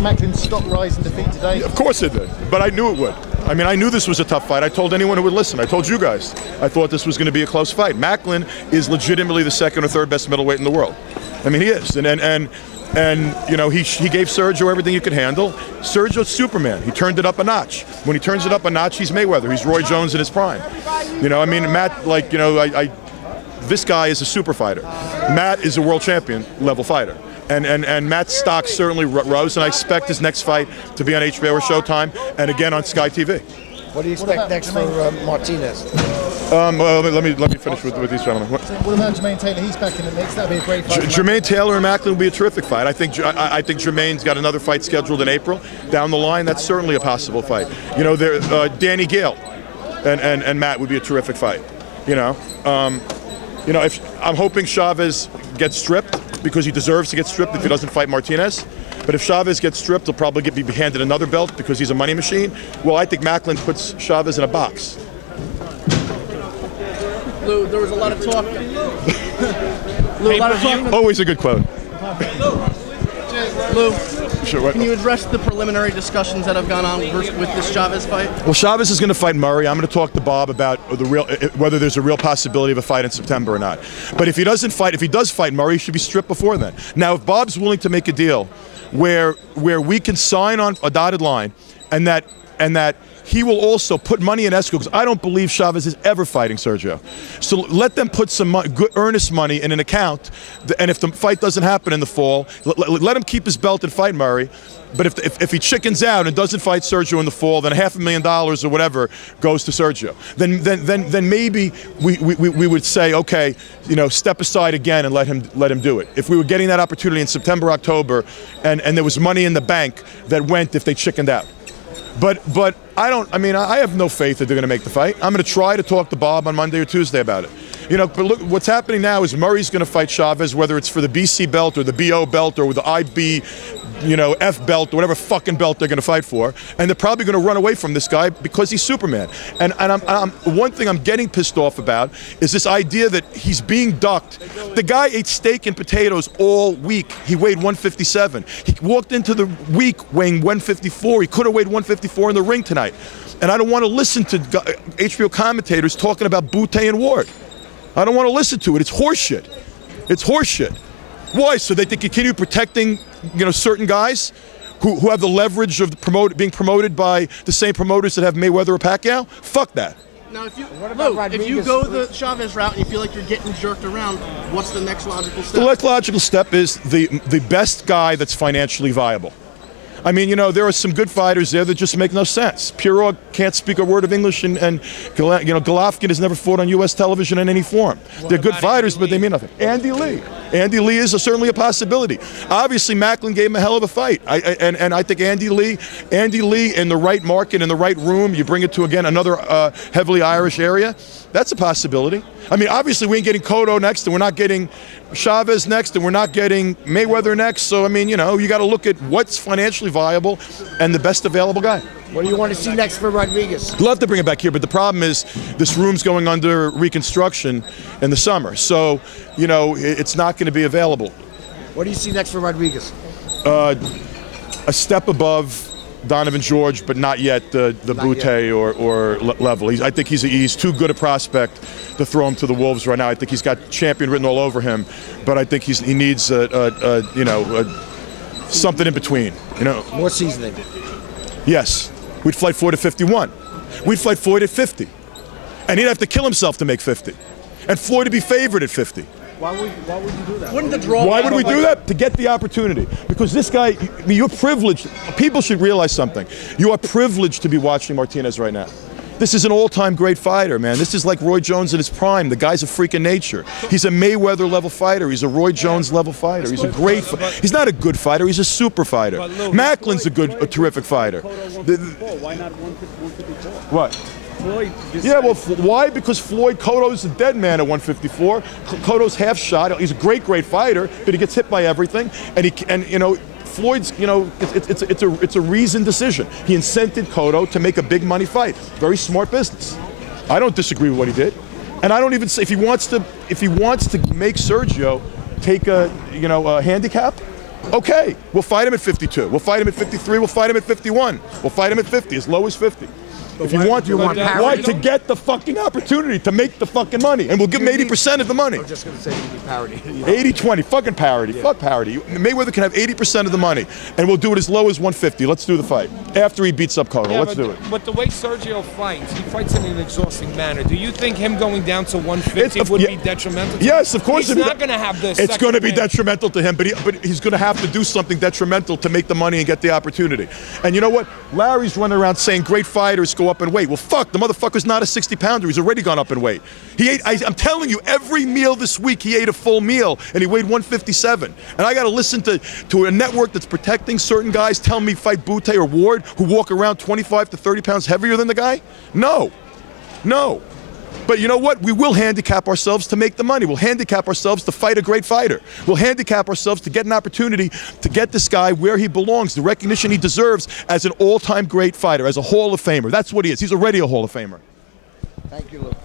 Macklin's stock rise in defeat today? Of course it did, but I knew it would. I mean, I knew this was a tough fight. I told anyone who would listen. I told you guys. I thought this was going to be a close fight. Macklin is legitimately the second or third best middleweight in the world. I mean, he is. And you know, he gave Sergio everything he could handle. Sergio's Superman. He turned it up a notch. When he turns it up a notch, he's Mayweather. He's Roy Jones in his prime. You know, I mean, Matt, like, you know, this guy is a super fighter. Matt is a world champion level fighter. And Matt's stock certainly rose, and I expect his next fight to be on HBO or Showtime, and again on Sky TV. What do you expect next for Martinez? Well, let me finish with these gentlemen. What about Jermaine Taylor? He's back in the mix. That'd be a great fight. Jermaine Taylor and Macklin will be a terrific fight. I think Jermaine's got another fight scheduled in April. Down the line, that's certainly a possible fight. You know, Danny Gale and Matt would be a terrific fight. You know, if I'm hoping Chavez gets stripped, because he deserves to get stripped if he doesn't fight Martinez. But if Chavez gets stripped, he'll probably be handed another belt because he's a money machine. Well, I think Macklin puts Chavez in a box. Lou, there was a lot of talk. Lou, a lot of talk. Always a good quote. Lou, sure, what? Can you address the preliminary discussions that have gone on with this Chavez fight? Well, Chavez is going to fight Murray. I'm going to talk to Bob about whether there's a real possibility of a fight in September or not. But if he doesn't fight, if he does fight Murray, he should be stripped before then. Now, if Bob's willing to make a deal where we can sign on a dotted line, and that he will also put money in escrow, because I don't believe Chavez is ever fighting Sergio. So let them put some good, earnest money in an account, and if the fight doesn't happen in the fall, let him keep his belt and fight Murray. But if he chickens out and doesn't fight Sergio in the fall, then $500,000 or whatever goes to Sergio. Then maybe we would say, okay, you know, step aside again and let him do it. If we were getting that opportunity in September, October, and there was money in the bank that went if they chickened out. But I have no faith that they're going to make the fight. I'm going to try to talk to Bob on Monday or Tuesday about it. You know, but look, what's happening now is Murray's going to fight Chavez, whether it's for the BC belt or the BO belt or the IB, you know, F belt or whatever fucking belt they're going to fight for, and they're probably going to run away from this guy because he's Superman. And one thing I'm getting pissed off about is this idea that he's being ducked. The guy ate steak and potatoes all week. He weighed 157. He walked into the week weighing 154. He could have weighed 154 in the ring tonight. And I don't want to listen to HBO commentators talking about Butte and Ward. I don't want to listen to it. It's horseshit. It's horseshit. Why? So they can continue protecting, you know, certain guys who have the leverage of being promoted by the same promoters that have Mayweather or Pacquiao? Fuck that. Now, if you go the Chavez route and you feel like you're getting jerked around, what's the next logical step? The next logical step is the best guy that's financially viable. I mean, you know, there are some good fighters there that just make no sense. Pirog can't speak a word of English, and you know, Golovkin has never fought on U.S. television in any form. They're good fighters, but they mean nothing. Andy Lee. Andy Lee is certainly a possibility. Obviously, Macklin gave him a hell of a fight. And I think Andy Lee in the right market, in the right room, you bring it to, again, another heavily Irish area, that's a possibility. I mean, obviously, we ain't getting Cotto next, and we're not getting Chavez next, and we're not getting Mayweather next. So, I mean, you know, you got to look at what's financially viable and the best available guy. What do you want to see next for Rodriguez? Love to bring it back here, but the problem is this room's going under reconstruction in the summer. So, you know, it's not going to be available. What do you see next for Rodriguez? A step above Donovan George, but not yet the Butte or level. I think he's too good a prospect to throw him to the wolves right now. I think he's got champion written all over him, but I think he needs something in between. You know, more seasoning. Yes, we'd fight Floyd at 51. We'd fight Floyd at 50, and he'd have to kill himself to make 50, and Floyd would be favored at 50. Why would you do that? Wouldn't the draw? Why would we do that? To get the opportunity. Because this guy, you're privileged. People should realize something. You are privileged to be watching Martinez right now. This is an all-time great fighter, man. This is like Roy Jones in his prime. The guy's a freak of nature. He's a Mayweather-level fighter. He's a Roy Jones-level fighter. He's a great fighter. He's not a good fighter. He's a super fighter. Macklin's a terrific fighter. Why not 154? What? Floyd. Yeah, well, why? Because Cotto's a dead man at 154. Cotto's half shot. He's a great fighter, but he gets hit by everything. And you know, Floyd's, you know, it's a reasoned decision. He incented Cotto to make a big money fight. Very smart business. I don't disagree with what he did, and I don't even say if he wants to make Sergio take a handicap, Okay, we'll fight him at 52. We'll fight him at 53. We'll fight him at 51. We'll fight him at 50, as low as 50. If you want, why? To get the fucking opportunity to make the fucking money, and we'll give him 80% of the money. I'm just going to say parity. 80-20, fucking parity. Yeah. Fuck parity. Mayweather can have 80% of the money, and we'll do it as low as 150. Let's do the fight after he beats up Cotto. Let's do it. But the way Sergio fights, he fights in an exhausting manner. Do you think him going down to 150 would be detrimental? Yes, of course. He's not going to have this. It's going to be detrimental to him, but he's going to have to do something detrimental to make the money and get the opportunity. And you know what? Larry's running around saying great fighters go up in weight. Well, fuck. The motherfucker's not a 60-pounder. He's already gone up in weight. He ate, I'm telling you, every meal this week he ate a full meal, and he weighed 157. And I got to listen to a network that's protecting certain guys telling me fight Butte or Ward, who walk around 25 to 30 pounds heavier than the guy? No. No. But you know what? We will handicap ourselves to make the money. We'll handicap ourselves to fight a great fighter. We'll handicap ourselves to get an opportunity to get this guy where he belongs, the recognition he deserves as an all-time great fighter, as a Hall of Famer. That's what he is. He's already a Hall of Famer. Thank you, Luke.